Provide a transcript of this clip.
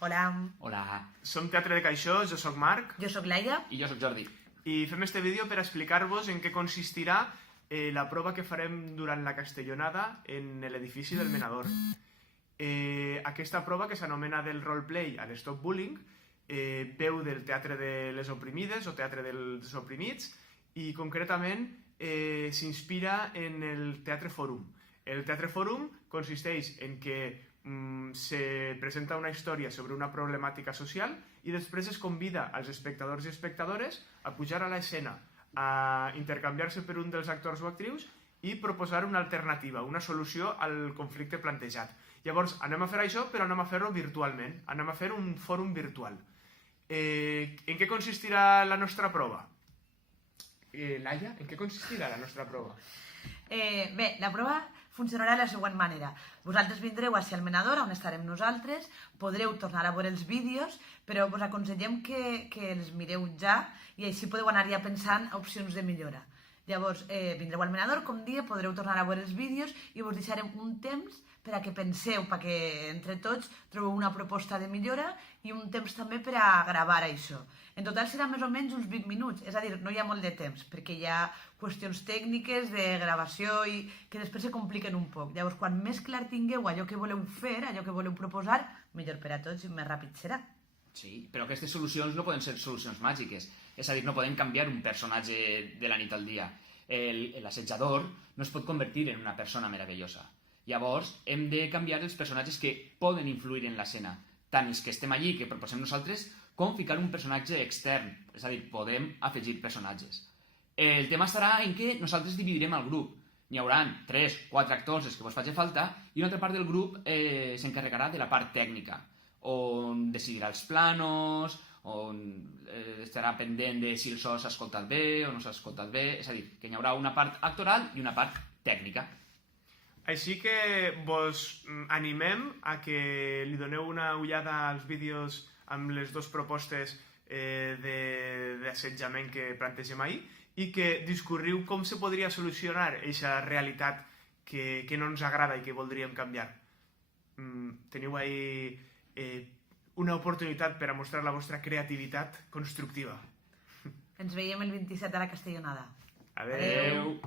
Hola, Hola, Som Teatre de Caixó, jo sóc Marc, jo sóc Laia. i jo sóc Jordi. i fem este vídeo per explicar-vos en què consistirà la prova que farem durant la castellonada en l'edifici del Menador. Aquesta prova, que s'anomena del roleplay a l'Stop Bullying, veu del teatre de les oprimides o teatre dels oprimits i concretament s'inspira en el Teatre Fòrum. El Teatre Fòrum consisteix en que se presenta una història sobre una problemàtica social i després es convida als espectadors i espectadores a pujar a l'escena, a intercanviar-se per un dels actors o actrius i proposar una alternativa, una solució al conflicte plantejat. Llavors, anem a fer això, però anem a fer-ho virtualment. Anem a fer un fòrum virtual. En què consistirà la nostra prova? Laia, en què consistirà la nostra prova? Bé, la prova funcionarà de la següent manera. Vosaltres vindreu a el Menador, on estarem nosaltres, podreu tornar a veure els vídeos, però us aconsellem que els mireu ja i així podeu anar ja pensant opcions de millora. Llavors, vindreu al Menador, com dia, podreu tornar a veure els vídeos i us deixarem un temps per a que penseu, perquè entre tots trobeu una proposta de millora i un temps també per a gravar això. En total serà més o menys uns 20 minuts, és a dir, no hi ha molt de temps, perquè hi ha qüestions tècniques de gravació i que després se compliquen un poc. Llavors, quan més clar tingueu allò que voleu fer, allò que voleu proposar, millor per a tots i més ràpid serà. Sí, però aquestes solucions no poden ser solucions màgiques. És a dir, no podem canviar un personatge de la nit al dia. L'assetjador no es pot convertir en una persona meravellosa. Llavors, hem de canviar els personatges que poden influir en l'escena, tant els que estem allí, que proposem nosaltres, com ficar un personatge extern, és a dir, podem afegir personatges. El tema estarà en què nosaltres dividirem el grup. N'hi haurà 3, 4 actors, els que vos faci falta, i una altra part del grup s'encarregarà de la part tècnica, on decidirà els planos, on estarà pendent de si el so s'ha escoltat bé o no s'ha escoltat bé, és a dir, que n'hi haurà una part actoral i una part tècnica. Així que vos animem a que li doneu una ullada als vídeos amb les dues propostes d'assetjament que plantegem ahir i que discorriu com se podria solucionar aquesta realitat que no ens agrada i que voldríem canviar. Teniu ahir una oportunitat per a mostrar la vostra creativitat constructiva. Ens veiem el 27 a la Castellonada. Adeu!